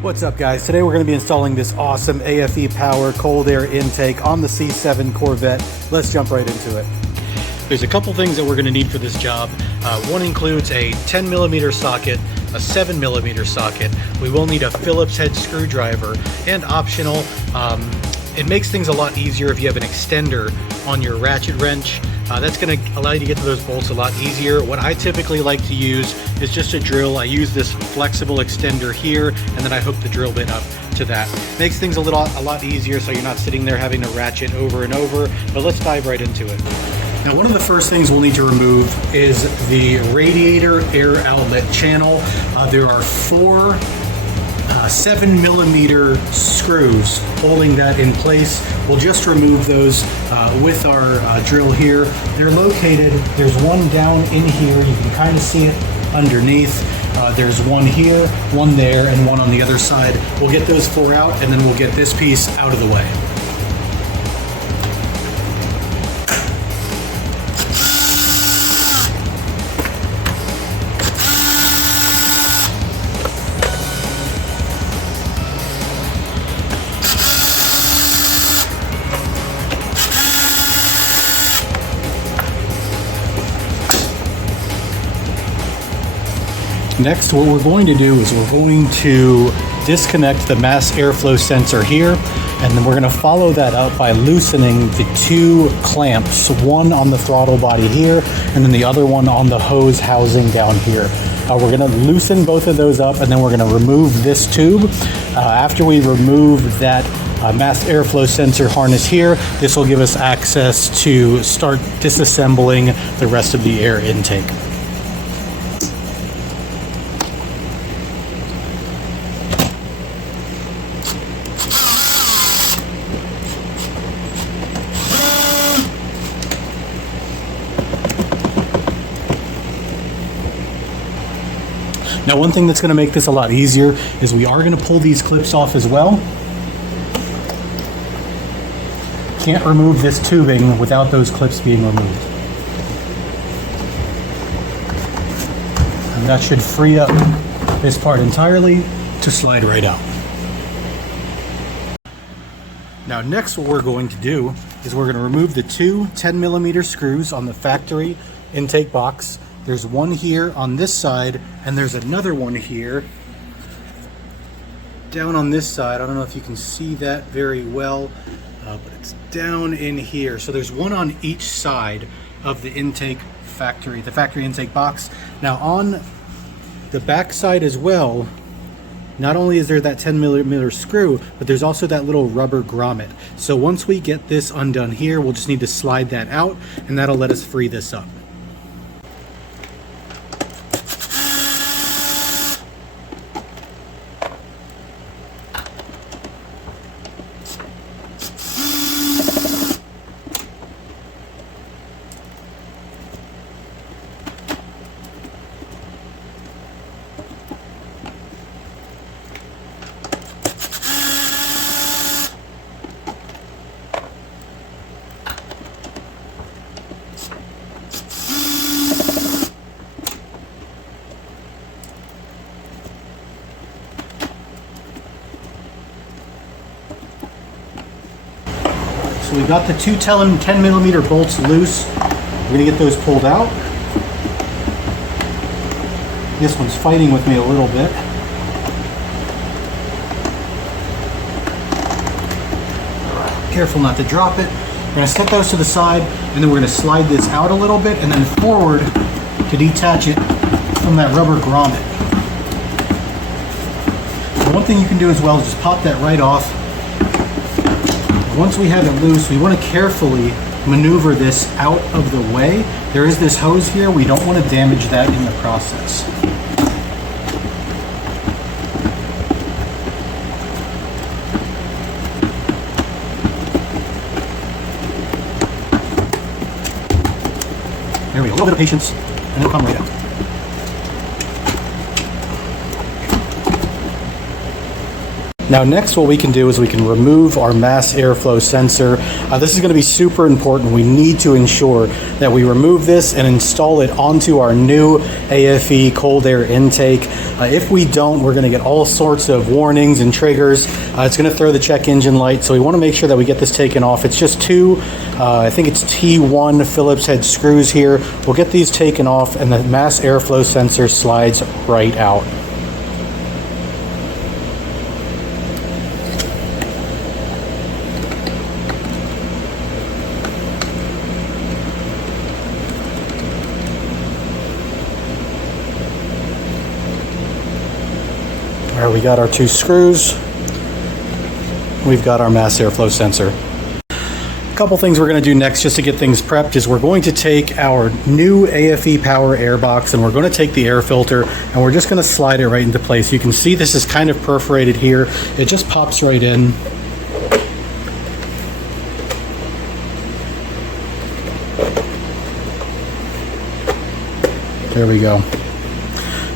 What's up, guys? Today we're going to be installing this awesome AFE Power cold air intake on the C7 Corvette. Let's jump right into it. There's a couple things that we're going to need for this job. One includes a 10mm socket, a 7mm socket. We will need a Phillips head screwdriver, and optional, it makes things a lot easier if you have an extender on your ratchet wrench. That's going to allow you to get to those bolts a lot easier. What I typically like to use is just a drill. I use this flexible extender here, and then I hook the drill bit up to that. Makes things a lot easier, so you're not sitting there having to ratchet over and over. But let's dive right into it. Now, one of the first things we'll need to remove is the radiator air outlet channel. There are four 7mm screws holding that in place. We'll just remove those with our drill here. They're located, there's one down in here, you can kind of see it underneath. There's one here, one there, and one on the other side. We'll get those four out, and then we'll get this piece out of the way. Next, what we're going to do is we're going to disconnect the mass airflow sensor here, and then we're going to follow that up by loosening the two clamps, one on the throttle body here, and then the other one on the hose housing down here. We're going to loosen both of those up, and then we're going to remove this tube. After we remove that mass airflow sensor harness here, this will give us access to start disassembling the rest of the air intake. Now, one thing that's going to make this a lot easier is we are going to pull these clips off as well. Can't remove this tubing without those clips being removed. And that should free up this part entirely to slide right out. Now, next what we're going to do is we're going to remove the two 10mm screws on the factory intake box. There's one here on this side, and there's another one here down on this side. I don't know if you can see that very well, but it's down in here. So there's one on each side of the factory intake box. Now, on the back side as well, not only is there that 10mm screw, but there's also that little rubber grommet. So once we get this undone here, we'll just need to slide that out, and that'll let us free this up. So we got the two 10mm bolts loose. We're going to get those pulled out. This one's fighting with me a little bit. Careful not to drop it. We're going to set those to the side, and then we're going to slide this out a little bit and then forward to detach it from that rubber grommet. So one thing you can do as well is just pop that right off. Once we have it loose, we want to carefully maneuver this out of the way. There is this hose here. We don't want to damage that in the process. There we go. A little bit of patience, and it'll come right out. Now next what we can do is we can remove our mass airflow sensor. This is going to be super important. We need to ensure that we remove this and install it onto our new AFE cold air intake. If we don't, we're going to get all sorts of warnings and triggers. It's going to throw the check engine light, so we want to make sure that we get this taken off. It's just two, I think it's T1 Phillips head screws here. We'll get these taken off and the mass airflow sensor slides right out. All right, we got our two screws. We've got our mass airflow sensor. A couple things we're going to do next just to get things prepped is we're going to take our new AFE Power air box and we're going to take the air filter and we're just going to slide it right into place. You can see this is kind of perforated here. It just pops right in. There we go.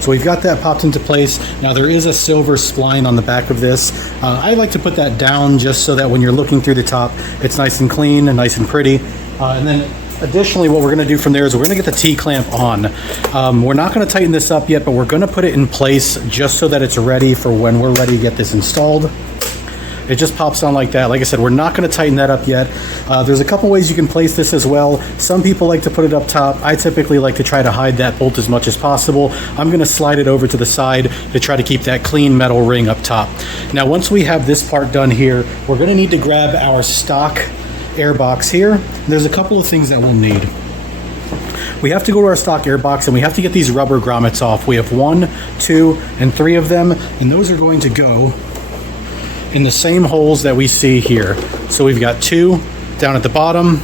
So we've got that popped into place. Now there is a silver spline on the back of this. I like to put that down just so that when you're looking through the top, it's nice and clean and nice and pretty. And then additionally, what we're gonna do from there is we're gonna get the T-clamp on. We're not gonna tighten this up yet, but we're gonna put it in place just so that it's ready for when we're ready to get this installed. It just pops on like that. Like I said, we're not going to tighten that up yet. There's a couple ways you can place this as well. Some people like to put it up top. I typically like to try to hide that bolt as much as possible. I'm going to slide it over to the side to try to keep that clean metal ring up top. Now, once we have this part done here, we're going to need to grab our stock air box here. There's a couple of things that we'll need. We have to go to our stock air box and we have to get these rubber grommets off. We have 1, 2, and 3 of them, and those are going to go in the same holes that we see here. So we've got 2 down at the bottom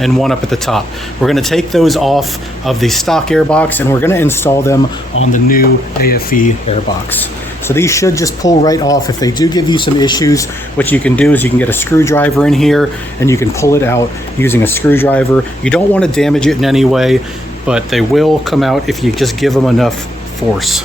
and 1 up at the top. We're going to take those off of the stock air box and we're going to install them on the new AFE air box. So these should just pull right off. If they do give you some issues, what you can do is you can get a screwdriver in here and you can pull it out using a screwdriver. You don't want to damage it in any way, but they will come out if you just give them enough force.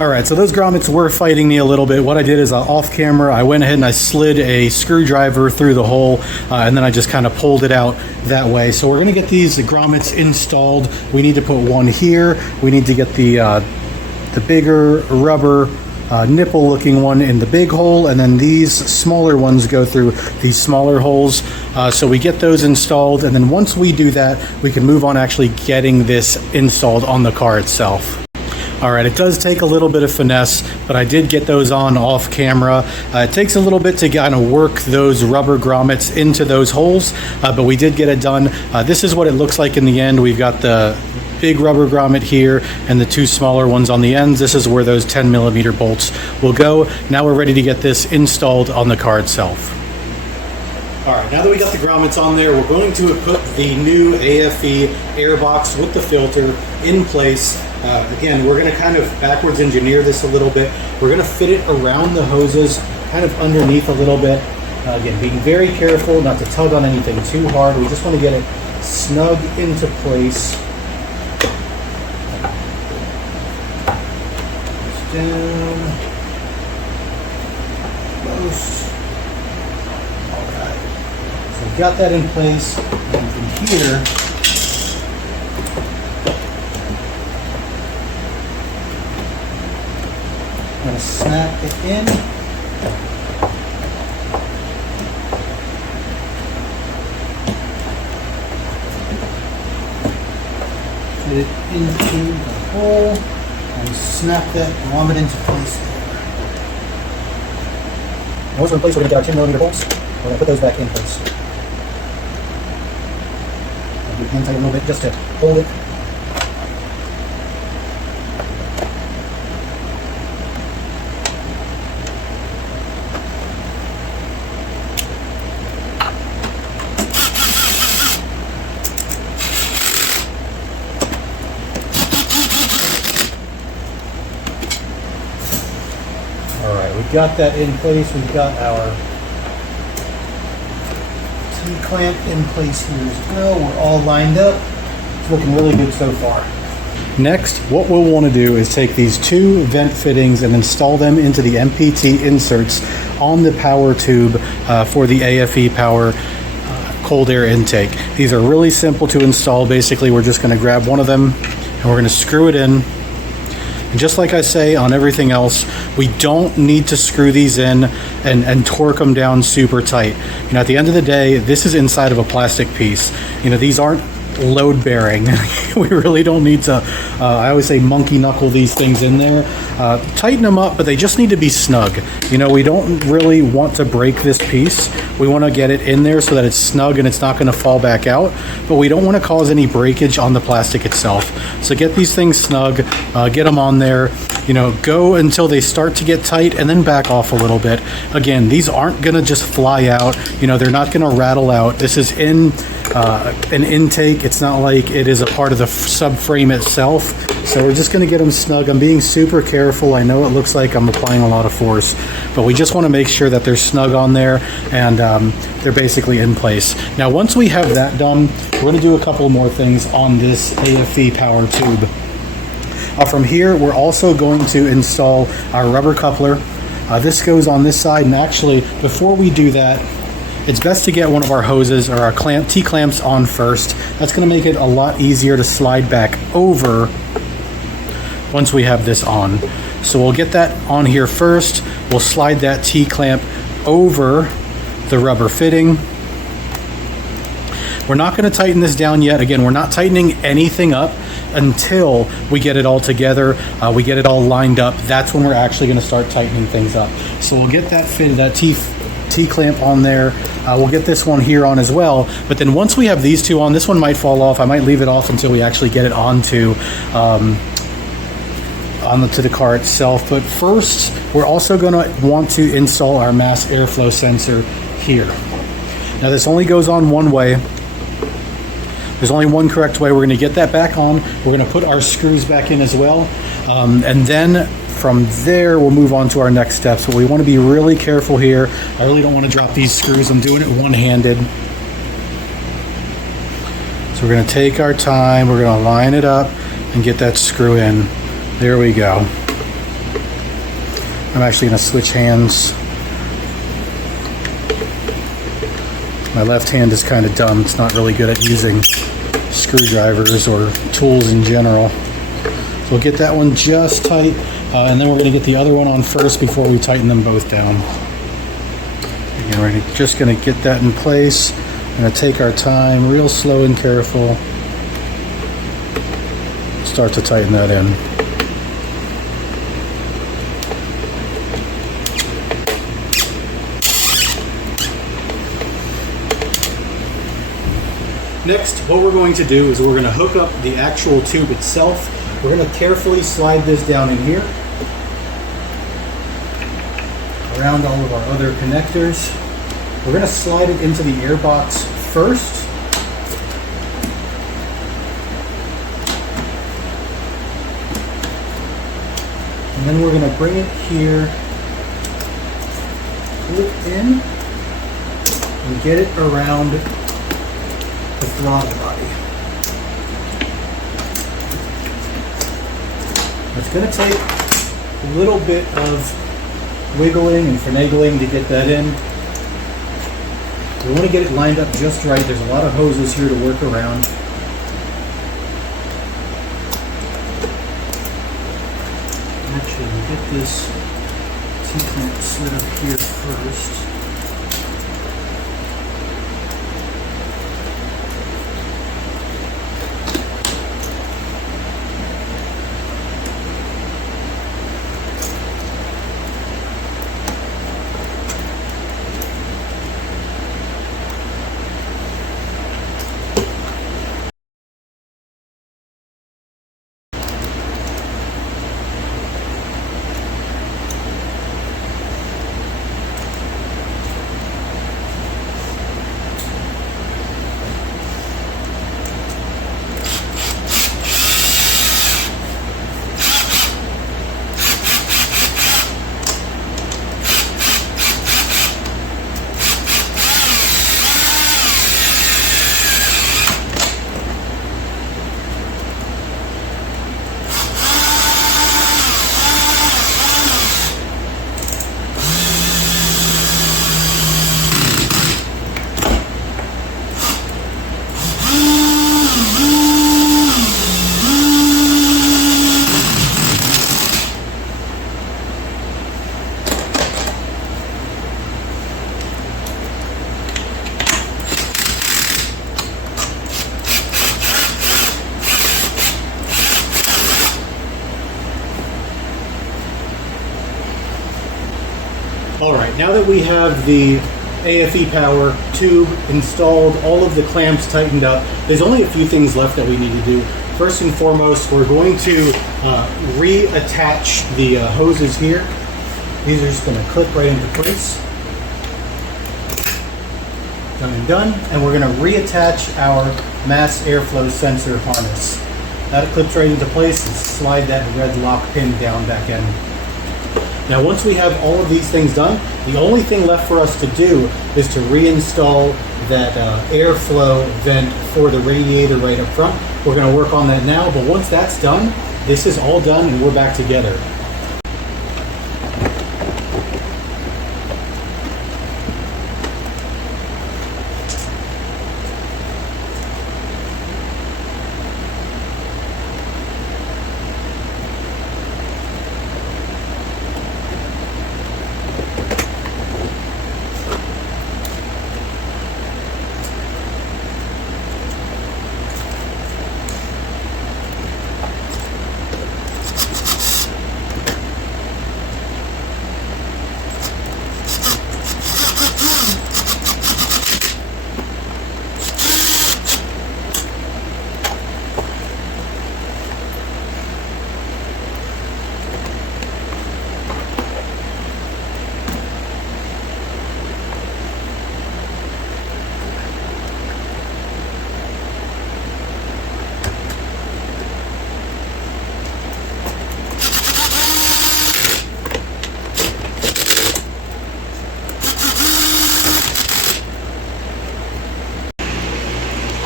All right, so those grommets were fighting me a little bit. What I did is off camera, I went ahead and I slid a screwdriver through the hole and then I just kind of pulled it out that way. So we're gonna get these grommets installed. We need to put one here. We need to get the bigger rubber nipple looking one in the big hole, and then these smaller ones go through these smaller holes. So we get those installed, and then once we do that, we can move on actually getting this installed on the car itself. All right, it does take a little bit of finesse, but I did get those on off camera. It takes a little bit to kind of work those rubber grommets into those holes, but we did get it done. This is what it looks like in the end. We've got the big rubber grommet here and the 2 smaller ones on the ends. This is where those 10mm bolts will go. Now we're ready to get this installed on the car itself. All right, now that we got the grommets on there, we're going to put the new AFE air box with the filter in place. Again, we're going to kind of backwards engineer this a little bit. We're going to fit it around the hoses, kind of underneath a little bit. Again, being very careful not to tug on anything too hard. We just want to get it snug into place. Just down. Close. All right. So we've got that in place. And from here, I'm going to snap it in. Fit it into the hole and snap that grommet into place there. Now once we're in place, we're going to get our 10mm bolts. We're going to put those back in place. I'll do hand tight a little bit just to hold it. We've got that in place. We've got our T-clamp in place here as well. We're all lined up. It's looking really good so far. Next, what we'll want to do is take these two vent fittings and install them into the MPT inserts on the power tube for the AFE Power cold air intake. These are really simple to install. Basically, we're just going to grab one of them and we're going to screw it in. And just like I say on everything else, we don't need to screw these in and torque them down super tight. You know, at the end of the day, this is inside of a plastic piece. You know, these aren't load bearing. We really don't need to, I always say monkey knuckle these things in there. Tighten them up, but they just need to be snug. You know, we don't really want to break this piece. We want to get it in there so that it's snug and it's not going to fall back out, but we don't want to cause any breakage on the plastic itself. So get these things snug, get them on there, you know, go until they start to get tight and then back off a little bit. Again, these aren't going to just fly out. You know, they're not going to rattle out. This is in an intake. It's not like it is a part of the subframe itself. So we're just going to get them snug. I'm being super careful. I know it looks like I'm applying a lot of force, but we just want to make sure that they're snug on there and they're basically in place. Now, once we have that done, we're going to do a couple more things on this AFE Power tube. From here, we're also going to install our rubber coupler. This goes on this side, and actually, before we do that, it's best to get one of our hoses or our T-clamps on first. That's going to make it a lot easier to slide back over once we have this on. So we'll get that on here first. We'll slide that T-clamp over the rubber fitting. We're not going to tighten this down yet. Again, we're not tightening anything up until we get it all together, we get it all lined up. That's when we're actually going to start tightening things up. So we'll get that fitted, that T-clamp on there. We'll get this one here on as well. But then once we have these two on, this one might fall off. I might leave it off until we actually get it onto the car itself. But first, we're also going to want to install our mass airflow sensor here. Now, this only goes on one way. There's only one correct way. We're going to get that back on. We're going to put our screws back in as well. And then from there, we'll move on to our next steps. But we want to be really careful here. I really don't want to drop these screws. I'm doing it one-handed. So we're going to take our time. We're going to line it up and get that screw in. There we go. I'm actually going to switch hands. My left hand is kind of dumb. It's not really good at using screwdrivers or tools in general. So we'll get that one just tight, and then we're going to get the other one on first before we tighten them both down. Again, we're just going to get that in place. We're going to take our time, real slow and careful. Start to tighten that in. Next, what we're going to do is we're going to hook up the actual tube itself. We're going to carefully slide this down in here, around all of our other connectors. We're going to slide it into the air box first. And then we're going to bring it here, pull it in, and get it around the throttle body. It's going to take a little bit of wiggling and finagling to get that in. We want to get it lined up just right. There's a lot of hoses here to work around. Actually, we'll get this T-clamp slid up here first. All right, now that we have the AFE Power tube installed, all of the clamps tightened up, there's only a few things left that we need to do. First and foremost, we're going to reattach the hoses here. These are just going to clip right into place. Done and done. And we're going to reattach our mass airflow sensor harness. That clips right into place and slide that red lock pin down back in. Now once we have all of these things done, the only thing left for us to do is to reinstall that airflow vent for the radiator right up front. We're going to work on that now, but once that's done, this is all done and we're back together.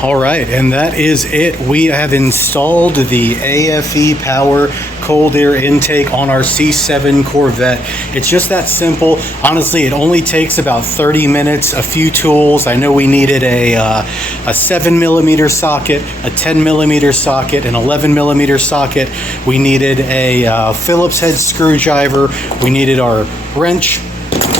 All right, and that is it. We have installed the AFE Power cold air intake on our C7 Corvette. It's just that simple. Honestly, it only takes about 30 minutes, a few tools. I know we needed a 7mm socket, a 10mm socket, an 11mm socket. We needed a Phillips head screwdriver. We needed our wrench,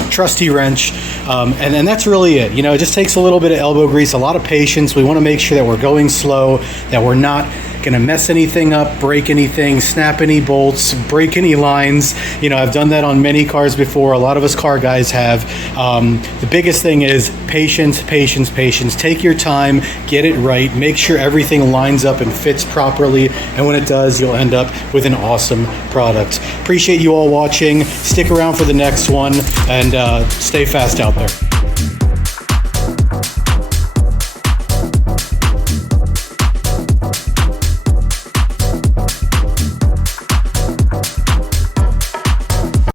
trusty wrench, and then that's really it. You know, it just takes a little bit of elbow grease, a lot of patience. We want to make sure that we're going slow, that we're not going to mess anything up, break anything, snap any bolts, break any lines. You know, I've done that on many cars before. A lot of us car guys have. The biggest thing is patience, patience, patience. Take your time, get it right, make sure everything lines up and fits properly, and when it does, you'll end up with an awesome product. Appreciate you all watching. Stick around for the next one, and stay fast out there.